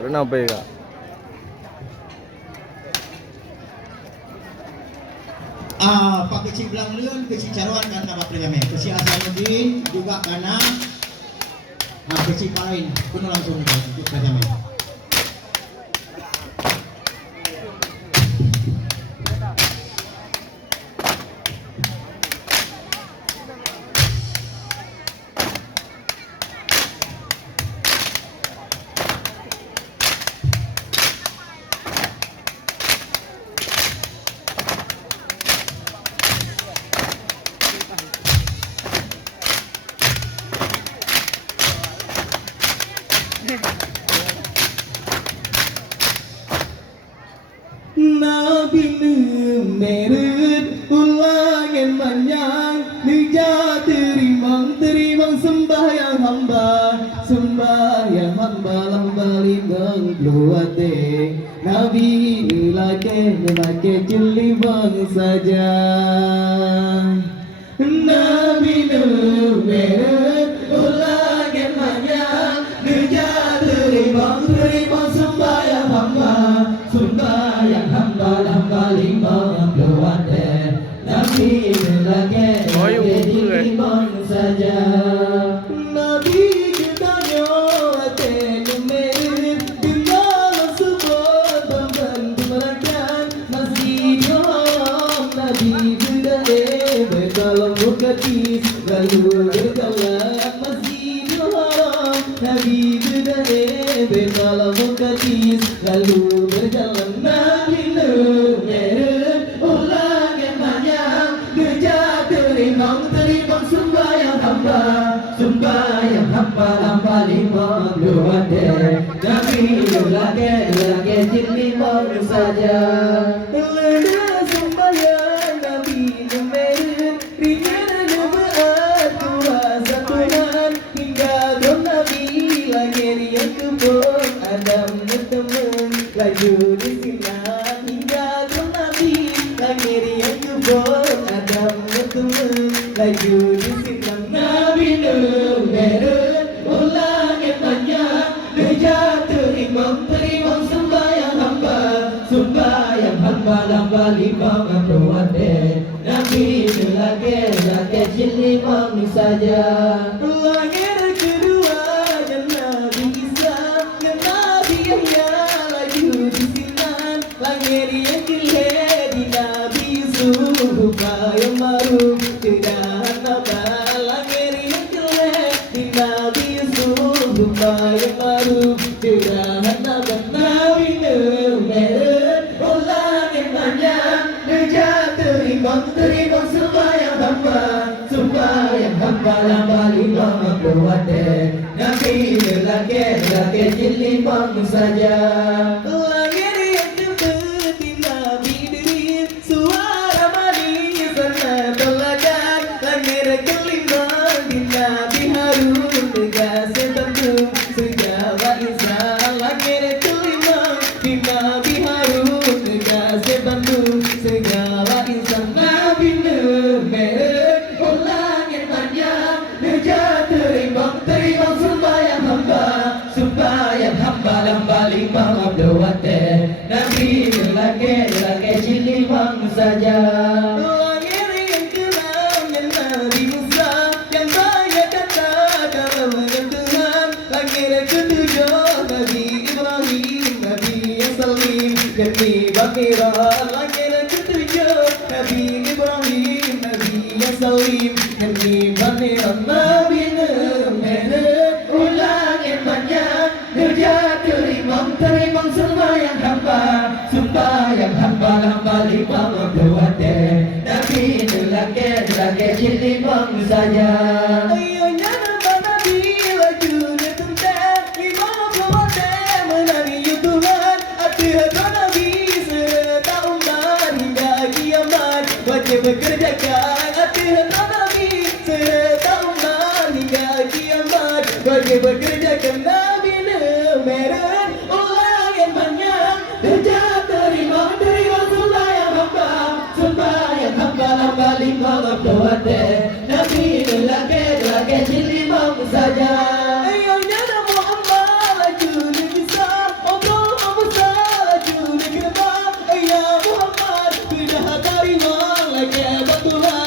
Kenapa ya kak? Pak Kecil Belang Leun, Kecil Caruan kan nama Priame, Kecil Hasanuddin juga karena Kecil Pain, kuno langsung ikut Priame. Nabi merut ulangan banyak Nija terimang sembahyang hamba lamba limbang keluate Nabi lelaki jeli bang saja Nabi merut ulangan banyak Nija terimang sembahyang hamba limang keluarga Nabi lelaki limang saja Nabi kita nyoate nyemerin tinggal sebut membantu merakan masjid haram Nabi berdaya berkalam berkadis lalu berkalam masjid haram Nabi berdaya berkalam berkadis lalu berjalan Nabi merut ulangan banyak Gejak terimang sembahyang hamba lamba limang keluarga Nabi lelaki jin limang saja Leda sembahyang Nabi merut ringan nyebaat kuasa Tuhan hingga dom Nabi lahir yang kebun Adam bertemu laju di sinar hingga dom Nabi lahir yang kebun Adam bertemu laju di sinar Nabi merut ulangan banyak Gejak terimang sembahyang hamba lamba limang keluarga Nabi lelaki jin limang saja Lahir kedua dan Nabi Isa dan Nabi Yahya laju di sinar Lahir yang kelih di Nabi Yusuf upaya maruf kedahan nabal Lahir yang kelih di Nabi Yusuf upaya maruf kedahan nabal Nabi merut ulangan banyak Gejak terimang sembahyang hamba lamba limang keluarga Nabi lelaki jin limang saja Langit yang seperti Nabi Idris suara manis dan teladan Langit kelima di Nabi Harun tegas tentu segala insan Langit kelima di Nabi Harun tegas tentu segala insan Nabi merut ulangan banyak Gejak terimang sembahyang hamba lamba limang keluarga Nabi lelaki jin limang saja Langit yang keenam yang Nabi Musa yang banyak kata dalam Tuhan Langit ketujuh Nabi Ibrahim Nabi yang salim Nabi Bakirah Langit ketujuh Nabi Ibrahim Nabi yang salim Nabi Bakirah Nabi merut ulangan banyak Gejak terimang sembahyang hamba lamba limang keluarga Nabi lelaki jin limang saja Ayonya nama Nabi laju ditentang Imam keluarga menari Tuhan Aturan Nabi serta umat hingga kiamat Wajib bekerjakan aturan Nabi serta umat hingga kiamat Wajib bekerjakan Nabi merut ulangan banyak Gejak terimang sembahyang hamba lamba limang keluarga Nabi lelaki jin limang saja